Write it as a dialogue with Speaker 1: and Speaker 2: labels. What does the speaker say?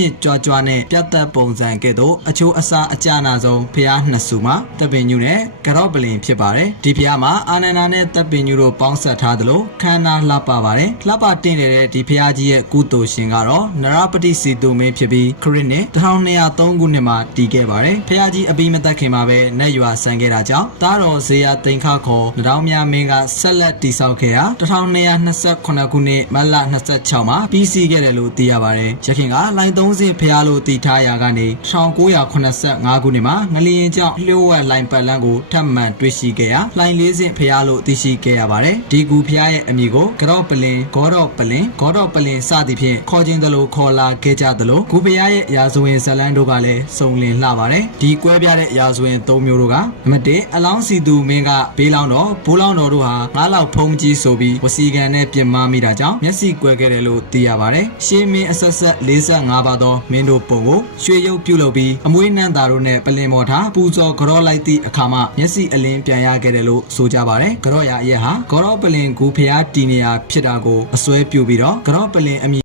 Speaker 1: မြင့်ကြွားကြွားနဲ့ပြတ်သက်ပုံစံကဲ့သို့အချိုးအစားအကြနာဆုံးဖျားနှစ်စုမှာတပ်ပင်ညူနဲ့ကြော့ပလင်ဖြစ်ပါတယ်ဒီဖျားမှာအာနန္ဒာနဲ့တပ်ပင်ညူတို့ပေါင်းဆက်ထားသလိုခန္ဓာလှပပါတယ်လှပတင့်နေတဲ့ဒီဖျားကြီးရဲ့ကုသိုလ်ရှင်ကတော့နရပတိစီတုမင်းဖြစ်ပြီးခရစ်နှစ်1203ခုနှစ်မှာတည်ခဲ့ပါတယ်ဖျားကြီးအပြီးမသက်ခင်မှာပဲနတ်ရွာဆန်ခဲ့တာကြောင့်တားတော်ဇေယတိန်ခခေါ်နတောင်မြမင်းကဆက်လက်တည်ဆောက်ခဲ့ရာ1228ခုနှစ်မတ်လ26မှာပြီးစီးခဲ့တယ်လို့သိရပါတယ်ရခင်ကလိုင်30ဖျားလို့တည်ထားရာကနေ1985ခုနှစ်မှာငလျင်ကြောင့်လျှို့ဝှက်လိုင်ပတ်လန်းကိုထပ်မံတွေ့ရှိခဲ့ရာလိုင်40ဖျားလို့သိရှိခဲ့ရပါတယ်ဒီကူဖျားရဲ့အမည်ကိုကြော့ပလင်ဂေါတော့ပလင်ဂေါတော့ပလင်စသည်ဖြင့်ခေါ်ခြင်းသလိုခေါ်လာခဲ့ကြသလိုဂူဖျားရဲ့ရာဇဝင်ဇလန်းတို့ကလည်းစုံလင်လှပါတယ်ဒီကွဲပြားတဲ့ရာဇဝင်၃မျိုးတို့ကနံပါတ်1အလောင်းစီသူမင်းကဘေးလောင်းတော်ဘိုးလောင်းတော်တို့ဟာငါးလောက်ဖုံးကြီးဆိုပြီးဝစီကန်နဲ့ပြင်မမိတာကြောင့်မျက်စိကွဲခဲ့တယ်လို့သိရပါတယ်ရှေးမင်းအဆက်ဆက်45ပါးသောမင်းတို့ပုံကိုရွှေရုပ်ပြုလုပ်ပြီးအမွေးနှံတာတို့နဲ့ပလင်မော်ထားပူဇော်ကြော့လိုက်သည့်အခါမှမျက်စိအလင်းပြန်ရခဲ့တယ်လို့ဆိုကြပါတယ်ကြော့ရအရက်ဟာကြော့ပလင်ဂူဖျားတီနေယာဖြစ်တာကိုအစွဲပြုပြီးတော့ကြော့ပလင်အမည်